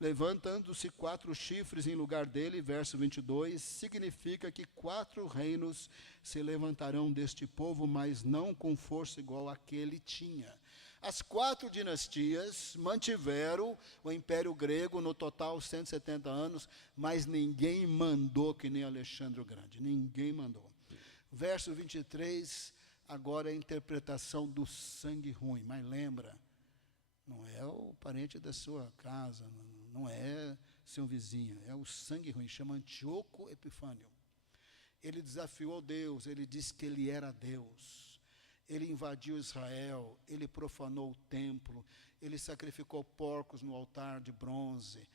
levantando-se 4 chifres em lugar dele, verso 22, significa que 4 reinos se levantarão deste povo, mas não com força igual a que ele tinha. As 4 dinastias mantiveram o Império Grego, no total 170 anos, mas ninguém mandou que nem Alexandre o Grande, ninguém mandou. Verso 23, agora a interpretação do sangue ruim, mas lembra, não é o parente da sua casa, não é seu vizinho, é o sangue ruim, chama Antíoco Epifânio. Ele desafiou Deus, ele disse que ele era Deus. Ele invadiu Israel, ele profanou o templo, ele sacrificou porcos no altar de bronze.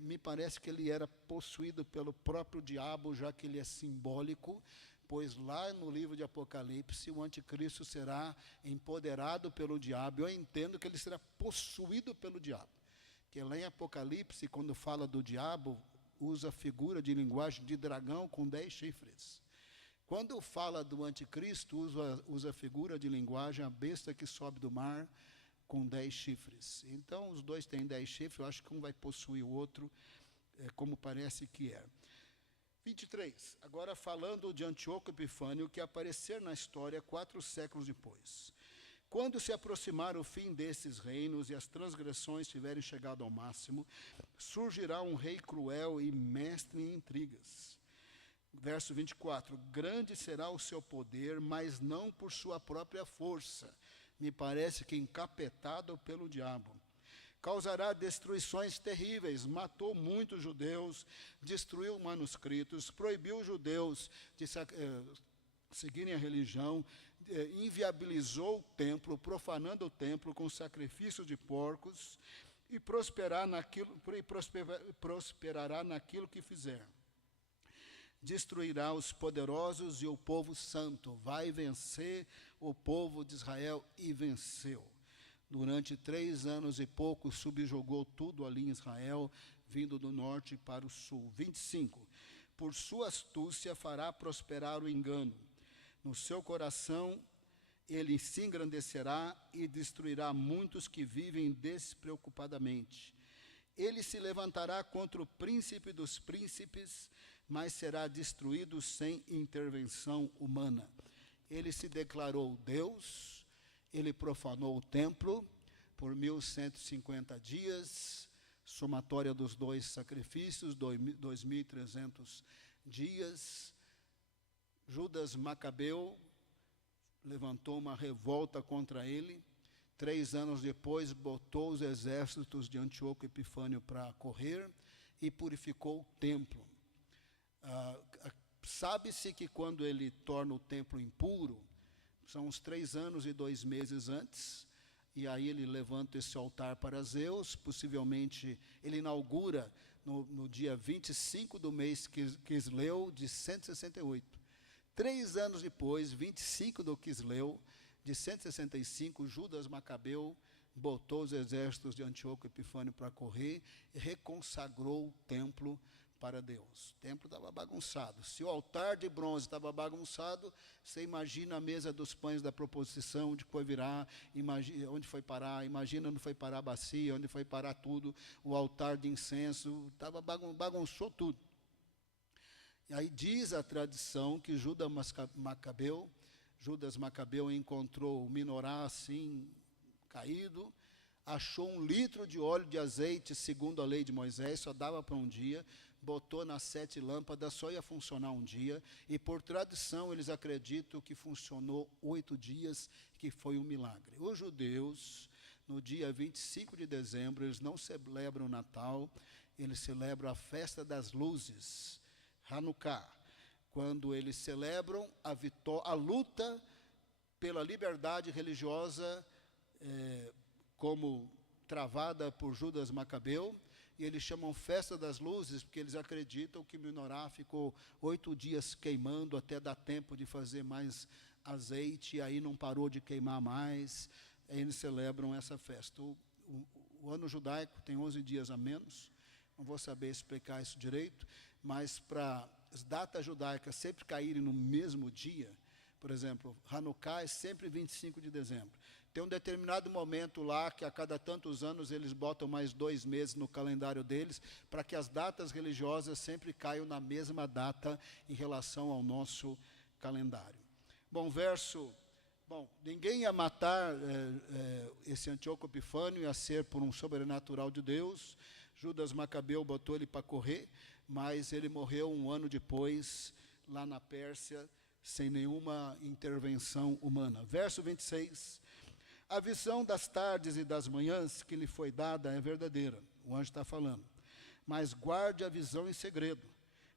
Me parece que ele era possuído pelo próprio diabo, já que ele é simbólico, pois lá no livro de Apocalipse, o anticristo será empoderado pelo diabo. Eu entendo que ele será possuído pelo diabo. Que lá em Apocalipse, quando fala do diabo, usa a figura de linguagem de dragão com 10 chifres. Quando fala do anticristo, usa a figura de linguagem, a besta que sobe do mar com 10 chifres. Então, os dois têm 10 chifres, eu acho que um vai possuir o outro, como parece que é. 23, agora falando de Antíoco Epifânio, que aparecer na história 4 séculos depois. Quando se aproximar o fim desses reinos e as transgressões tiverem chegado ao máximo, surgirá um rei cruel e mestre em intrigas. Verso 24, grande será o seu poder, mas não por sua própria força. Me parece que encapetado pelo diabo. Causará destruições terríveis, matou muitos judeus, destruiu manuscritos, proibiu os judeus de seguirem a religião, inviabilizou o templo, profanando o templo com sacrifícios de porcos, e prosperará naquilo que fizer. Destruirá os poderosos e o povo santo. Vai vencer o povo de Israel, e venceu. Durante 3 anos e pouco, subjugou tudo ali em Israel, vindo do norte para o sul. 25. Por sua astúcia fará prosperar o engano. No seu coração ele se engrandecerá e destruirá muitos que vivem despreocupadamente. Ele se levantará contra o príncipe dos príncipes, mas será destruído sem intervenção humana. Ele se declarou Deus, ele profanou o templo por 1150 dias, somatória dos 2 sacrifícios, 2.300 dias. Judas Macabeu levantou uma revolta contra ele. 3 anos depois, botou os exércitos de Antíoco Epifânio para correr e purificou o templo. Sabe-se que quando ele torna o templo impuro, são uns 3 anos e 2 meses antes, e aí ele levanta esse altar para Zeus, possivelmente ele inaugura no dia 25 do mês Quisleu de 168. 3 anos depois, 25 do Quisleu de 165, Judas Macabeu botou os exércitos de Antíoco Epifânio para correr e reconsagrou o templo para Deus. O templo estava bagunçado. Se o altar de bronze estava bagunçado, você imagina a mesa dos pães da proposição, onde foi virar, onde foi parar, imagina onde foi parar a bacia, onde foi parar tudo, o altar de incenso, bagunçou tudo. E aí diz a tradição que Judas Macabeu Judas Macabeu encontrou o menorá assim, caído, achou 1 litro de óleo de azeite, segundo a lei de Moisés, só dava para um dia, botou nas 7 lâmpadas, só ia funcionar um dia, e por tradição eles acreditam que funcionou 8 dias, que foi um milagre. Os judeus, no dia 25 de dezembro, eles não celebram o Natal, eles celebram a festa das luzes, Hanukkah, quando eles celebram a luta pela liberdade religiosa, como travada por Judas Macabeu, e eles chamam Festa das Luzes, porque eles acreditam que o menorá ficou 8 dias queimando, até dar tempo de fazer mais azeite, e aí não parou de queimar mais, aí eles celebram essa festa. O ano judaico tem 11 dias a menos, não vou saber explicar isso direito, mas para as datas judaicas sempre caírem no mesmo dia, por exemplo, Hanukkah é sempre 25 de dezembro. Tem um determinado momento lá que a cada tantos anos eles botam mais 2 meses no calendário deles, para que as datas religiosas sempre caiam na mesma data em relação ao nosso calendário. Ninguém ia matar esse Antíoco Epifânio, ia ser por um sobrenatural de Deus. Judas Macabeu botou ele para correr, mas ele morreu 1 ano depois, lá na Pérsia, sem nenhuma intervenção humana. Verso 26, a visão das tardes e das manhãs que lhe foi dada é verdadeira, o anjo está falando, mas guarde a visão em segredo,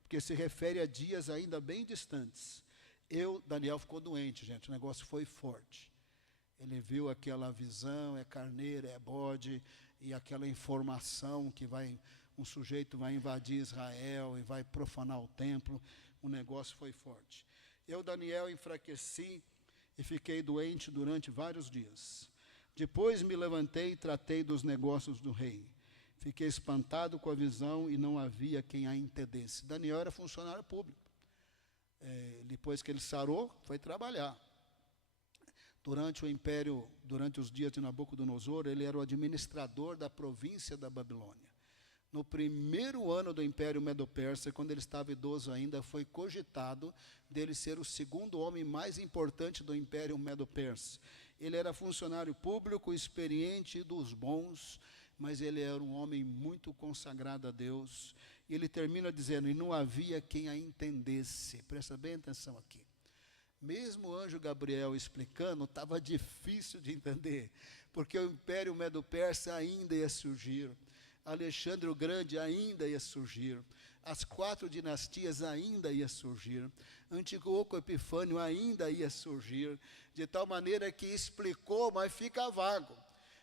porque se refere a dias ainda bem distantes. Daniel ficou doente, gente, o negócio foi forte. Ele viu aquela visão, é carneiro, é bode, e aquela informação que um sujeito vai invadir Israel e vai profanar o templo, o negócio foi forte. Daniel, enfraqueci e fiquei doente durante vários dias. Depois me levantei e tratei dos negócios do rei. Fiquei espantado com a visão e não havia quem a entendesse. Daniel era funcionário público. Depois que ele sarou, foi trabalhar. Durante o império, durante os dias de Nabucodonosor, ele era o administrador da província da Babilônia. No primeiro ano do Império Medo-Persa, quando ele estava idoso ainda, foi cogitado dele ser o 2º homem mais importante do Império Medo-Persa. Ele era funcionário público, experiente dos bons, mas ele era um homem muito consagrado a Deus. E ele termina dizendo, e não havia quem a entendesse. Presta bem atenção aqui. Mesmo o anjo Gabriel explicando, estava difícil de entender, porque o Império Medo-Persa ainda ia surgir. Alexandre o Grande ainda ia surgir, as 4 dinastias ainda ia surgir, Antíoco Epifânio ainda ia surgir, de tal maneira que explicou, mas fica vago.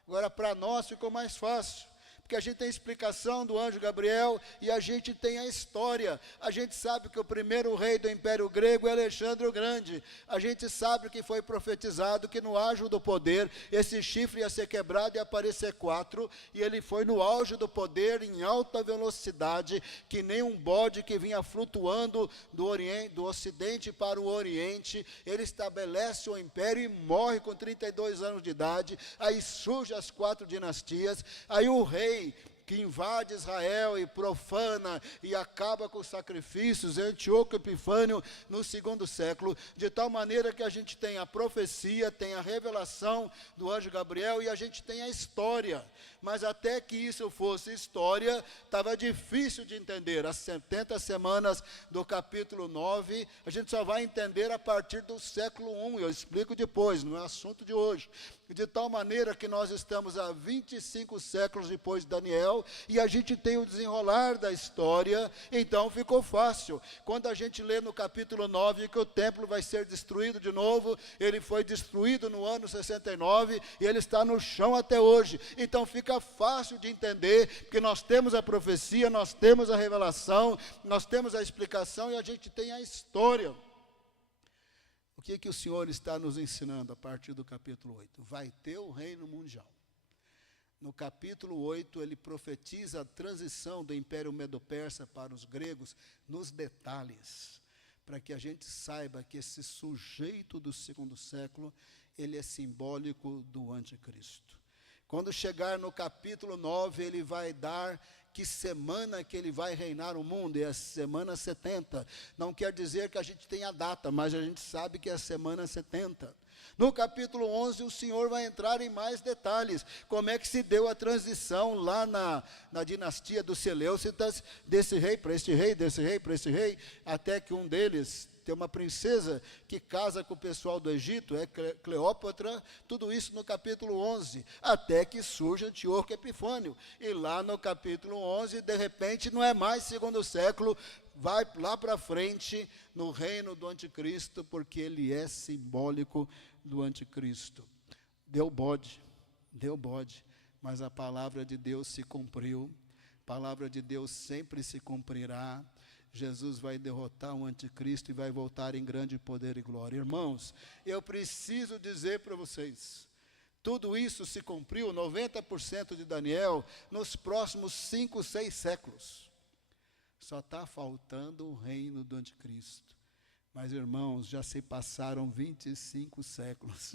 Agora, para nós ficou mais fácil, porque a gente tem a explicação do anjo Gabriel e a gente tem a história. A gente sabe que o primeiro rei do Império Grego é Alexandre o Grande. A gente sabe que foi profetizado que no auge do poder, esse chifre ia ser quebrado e aparecer 4, e ele foi no auge do poder, em alta velocidade, que nem um bode que vinha flutuando do ocidente para o oriente. Ele estabelece o império e morre com 32 anos de idade. Aí surgem as 4 dinastias, aí o rei que invade Israel e profana e acaba com os sacrifícios, Antíoco Epifânio, no 2º século, de tal maneira que a gente tem a profecia, tem a revelação do anjo Gabriel e a gente tem a história. Mas até que isso fosse história, estava difícil de entender. As 70 semanas do capítulo 9, a gente só vai entender a partir do século 1, eu explico depois, não é assunto de hoje. De tal maneira que nós estamos há 25 séculos depois de Daniel, e a gente tem o desenrolar da história, então ficou fácil. Quando a gente lê no capítulo 9 que o templo vai ser destruído de novo, ele foi destruído no ano 69, e ele está no chão até hoje. Então fica fácil de entender, porque nós temos a profecia, nós temos a revelação, nós temos a explicação e a gente tem a história. O que o Senhor está nos ensinando a partir do capítulo 8? Vai ter o reino mundial. No capítulo 8, ele profetiza a transição do Império Medo-Persa para os gregos nos detalhes, para que a gente saiba que esse sujeito do 2º século, ele é simbólico do anticristo. Quando chegar no capítulo 9, ele vai dar que semana que ele vai reinar o mundo, é a semana 70. Não quer dizer que a gente tenha data, mas a gente sabe que é a semana 70. No capítulo 11, o Senhor vai entrar em mais detalhes. Como é que se deu a transição lá na dinastia dos Seleucidas, desse rei para este rei, desse rei para este rei, até que um deles tem uma princesa que casa com o pessoal do Egito, é Cleópatra, tudo isso no capítulo 11, até que surge Antíoco Epifânio. E lá no capítulo 11, de repente, não é mais segundo século, vai lá para frente no reino do anticristo, porque ele é simbólico do anticristo. Deu bode, mas a palavra de Deus se cumpriu, a palavra de Deus sempre se cumprirá. Jesus vai derrotar o anticristo e vai voltar em grande poder e glória. Irmãos, eu preciso dizer para vocês, tudo isso se cumpriu, 90% de Daniel, nos próximos 5, 6 séculos. Só está faltando o reino do anticristo. Mas, irmãos, já se passaram 25 séculos.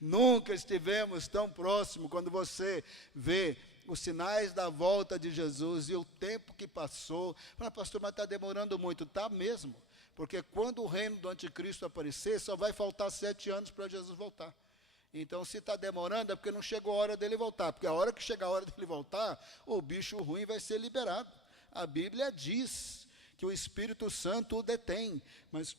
Nunca estivemos tão próximo. Quando você vê os sinais da volta de Jesus e o tempo que passou, fala, pastor, mas está demorando muito. Está mesmo, porque quando o reino do anticristo aparecer, só vai faltar 7 anos para Jesus voltar. Então, se está demorando, é porque não chegou a hora dele voltar, porque a hora que chegar a hora dele voltar, o bicho ruim vai ser liberado. A Bíblia diz que o Espírito Santo o detém, mas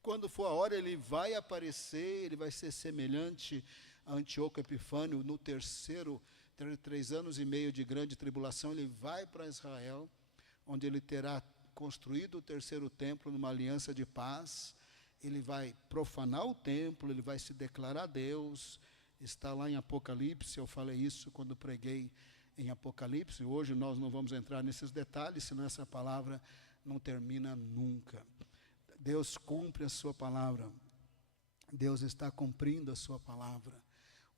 quando for a hora, ele vai aparecer, ele vai ser semelhante a Antíoco Epifânio no 3 anos e meio de grande tribulação, ele vai para Israel, onde ele terá construído o 3º templo numa aliança de paz. Ele vai profanar o templo, ele vai se declarar Deus. Está lá em Apocalipse, eu falei isso quando preguei em Apocalipse. Hoje nós não vamos entrar nesses detalhes, senão essa palavra não termina nunca. Deus cumpre a sua palavra. Deus está cumprindo a sua palavra.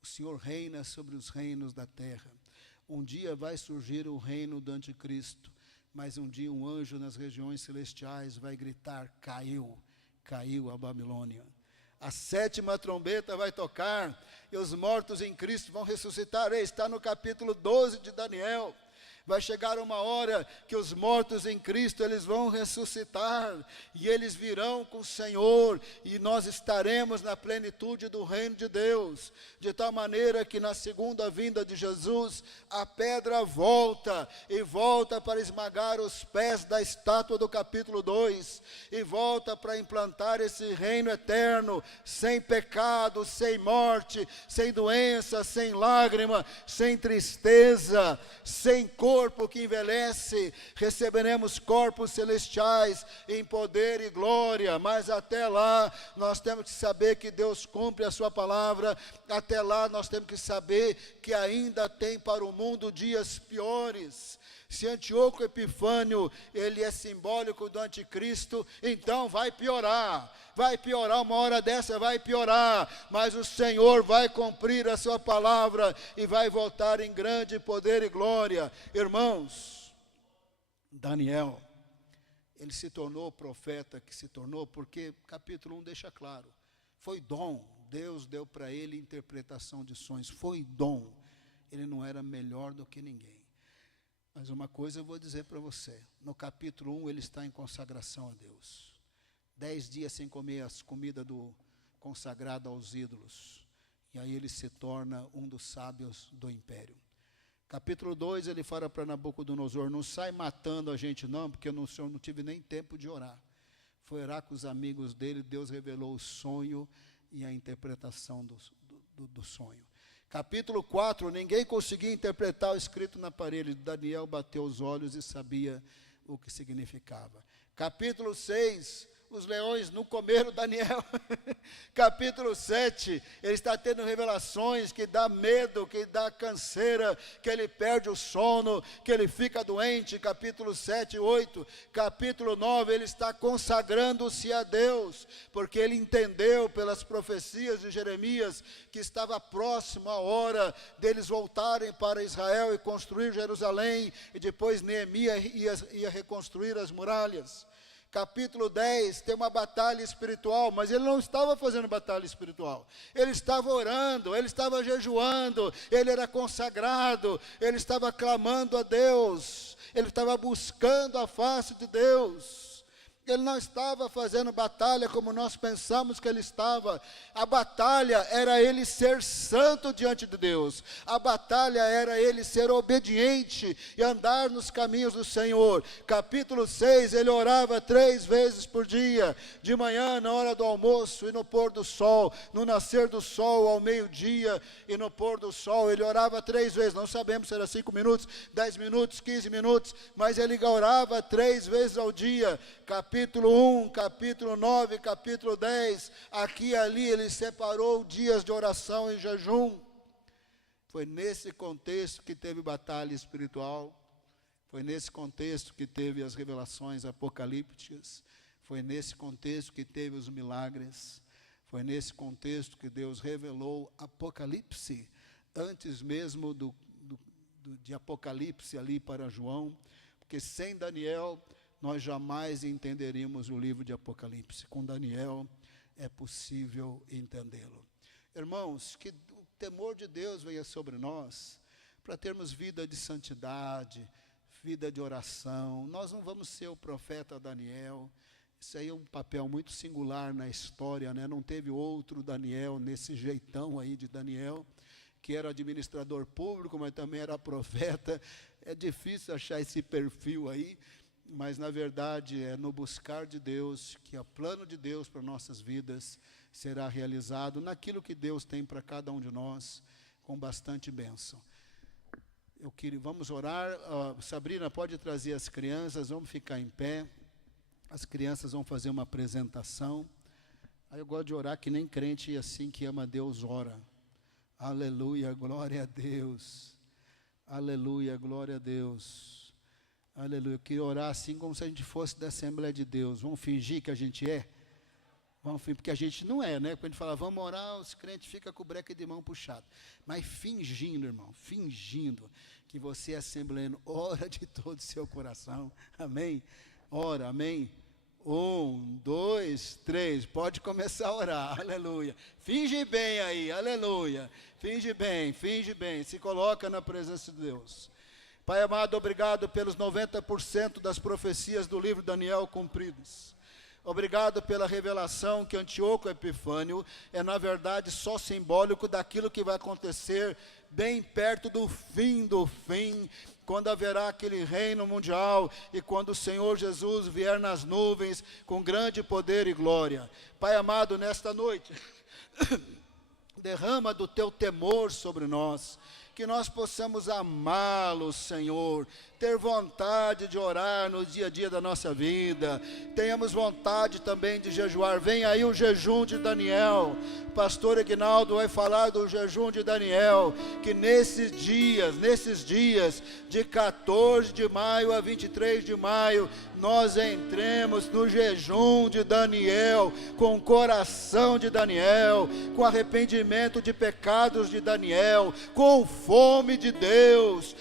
O Senhor reina sobre os reinos da terra. Um dia vai surgir o reino do anticristo, mas um dia um anjo nas regiões celestiais vai gritar, caiu a Babilônia. A 7ª trombeta vai tocar e os mortos em Cristo vão ressuscitar. Está no capítulo 12 de Daniel. Vai chegar uma hora que os mortos em Cristo, eles vão ressuscitar, e eles virão com o Senhor, e nós estaremos na plenitude do reino de Deus, de tal maneira que na segunda vinda de Jesus, a pedra volta, e volta para esmagar os pés da estátua do capítulo 2, e volta para implantar esse reino eterno, sem pecado, sem morte, sem doença, sem lágrima, sem tristeza, sem corpo que envelhece. Receberemos corpos celestiais em poder e glória, mas até lá nós temos que saber que Deus cumpre a sua palavra. Até lá nós temos que saber que ainda tem para o mundo dias piores. Se Antíoco Epifânio, ele é simbólico do anticristo, então vai piorar, uma hora dessa vai piorar, mas o Senhor vai cumprir a sua palavra e vai voltar em grande poder e glória. Irmãos, Daniel, ele se tornou o profeta que se tornou, porque capítulo 1 deixa claro, foi dom, Deus deu para ele interpretação de sonhos, foi dom, ele não era melhor do que ninguém. Mas uma coisa eu vou dizer para você, no capítulo 1 ele está em consagração a Deus. 10 dias sem comer as comidas consagrada aos ídolos. E aí ele se torna um dos sábios do império. Capítulo 2 ele fala para Nabucodonosor, não sai matando a gente não, porque eu não tive nem tempo de orar. Foi orar com os amigos dele, Deus revelou o sonho e a interpretação do sonho. Capítulo 4, ninguém conseguia interpretar o escrito na parede. Daniel bateu os olhos e sabia o que significava. Capítulo 6, os leões não comeram Daniel. Capítulo 7, ele está tendo revelações que dá medo, que dá canseira, que ele perde o sono, que ele fica doente. Capítulo 7 e 8. Capítulo 9, ele está consagrando-se a Deus, porque ele entendeu pelas profecias de Jeremias que estava próximo a hora deles voltarem para Israel e construir Jerusalém, e depois Neemias ia reconstruir as muralhas. Capítulo 10 tem uma batalha espiritual, mas ele não estava fazendo batalha espiritual. Ele estava orando, ele estava jejuando, ele era consagrado, ele estava clamando a Deus, ele estava buscando a face de Deus. Ele não estava fazendo batalha como nós pensamos que ele estava. A batalha era ele ser santo diante de Deus. A batalha era ele ser obediente e andar nos caminhos do Senhor. Capítulo 6, ele orava 3 vezes por dia. De manhã, na hora do almoço e no pôr do sol. No nascer do sol, ao meio-dia e no pôr do sol. Ele orava 3 vezes. Não sabemos se era 5 minutos, 10 minutos, 15 minutos. Mas ele orava 3 vezes ao dia. Capítulo 1, capítulo 9, capítulo 10, aqui e ali ele separou dias de oração e jejum. Foi nesse contexto que teve batalha espiritual, foi nesse contexto que teve as revelações apocalípticas, foi nesse contexto que teve os milagres, foi nesse contexto que Deus revelou Apocalipse, antes mesmo de Apocalipse ali para João, porque sem Daniel nós jamais entenderíamos o livro de Apocalipse. Com Daniel é possível entendê-lo. Irmãos, que o temor de Deus venha sobre nós, para termos vida de santidade, vida de oração. Nós não vamos ser o profeta Daniel. Isso aí é um papel muito singular na história, né? Não teve outro Daniel nesse jeitão aí de Daniel, que era administrador público, mas também era profeta. É difícil achar esse perfil aí. Mas, na verdade, é no buscar de Deus, que o plano de Deus para nossas vidas será realizado naquilo que Deus tem para cada um de nós, com bastante bênção. Vamos orar. Sabrina, pode trazer as crianças, vamos ficar em pé. As crianças vão fazer uma apresentação. Aí eu gosto de orar que nem crente, assim que ama Deus, ora. Aleluia, glória a Deus. Aleluia, glória a Deus. Aleluia, eu queria orar assim como se a gente fosse da Assembleia de Deus. Vamos fingir que a gente é? Vamos fingir, porque a gente não é, né? Quando a gente fala, vamos orar, os crentes ficam com o breque de mão puxado. Mas fingindo, irmão, fingindo que você é assembleano, ora de todo o seu coração. Amém? Ora, amém? 1, 2, 3, pode começar a orar, aleluia. Finge bem aí, aleluia. Finge bem, se coloca na presença de Deus. Pai amado, obrigado pelos 90% das profecias do livro de Daniel cumpridas. Obrigado pela revelação que Antíoco Epifânio é, na verdade, só simbólico daquilo que vai acontecer bem perto do fim, quando haverá aquele reino mundial e quando o Senhor Jesus vier nas nuvens com grande poder e glória. Pai amado, nesta noite, derrama do teu temor sobre nós, que nós possamos amá-lo, Senhor, ter vontade de orar no dia a dia da nossa vida, tenhamos vontade também de jejuar. Vem aí o jejum de Daniel, o pastor Aguinaldo vai falar do jejum de Daniel, que nesses dias de 14 de maio a 23 de maio, nós entremos no jejum de Daniel, com o coração de Daniel, com arrependimento de pecados de Daniel, com fome de Deus,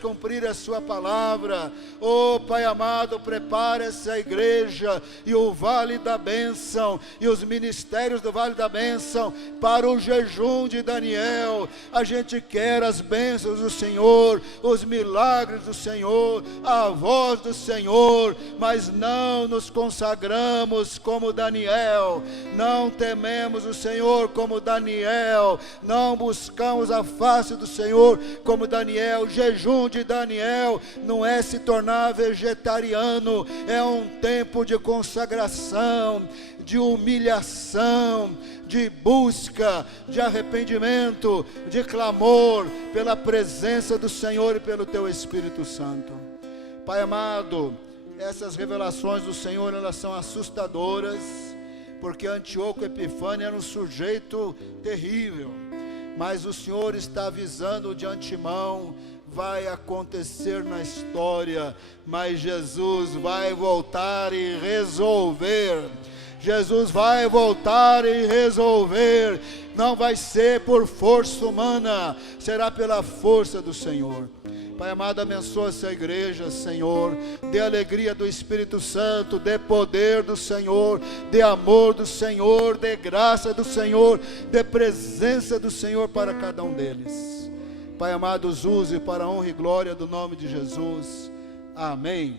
cumprir a sua palavra. Oh Pai amado, prepara essa igreja e o Vale da Bênção e os ministérios do Vale da Bênção para o jejum de Daniel. A gente quer as bênçãos do Senhor, os milagres do Senhor, a voz do Senhor, mas não nos consagramos como Daniel, não tememos o Senhor como Daniel, não buscamos a face do Senhor como Daniel. Jejum de Daniel não é se tornar vegetariano, é um tempo de consagração, de humilhação, de busca, de arrependimento, de clamor pela presença do Senhor e pelo teu Espírito Santo. Pai amado, essas revelações do Senhor, elas são assustadoras, porque Antíoco Epifânio era um sujeito terrível, mas o Senhor está avisando de antemão: vai acontecer na história, mas Jesus vai voltar e resolver. Jesus vai voltar e resolver. Não vai ser por força humana, será pela força do Senhor. Pai amado, abençoa essa igreja, Senhor. Dê alegria do Espírito Santo, dê poder do Senhor, dê amor do Senhor, dê graça do Senhor, dê presença do Senhor para cada um deles. Pai amado, os use para a honra e glória do nome de Jesus. Amém.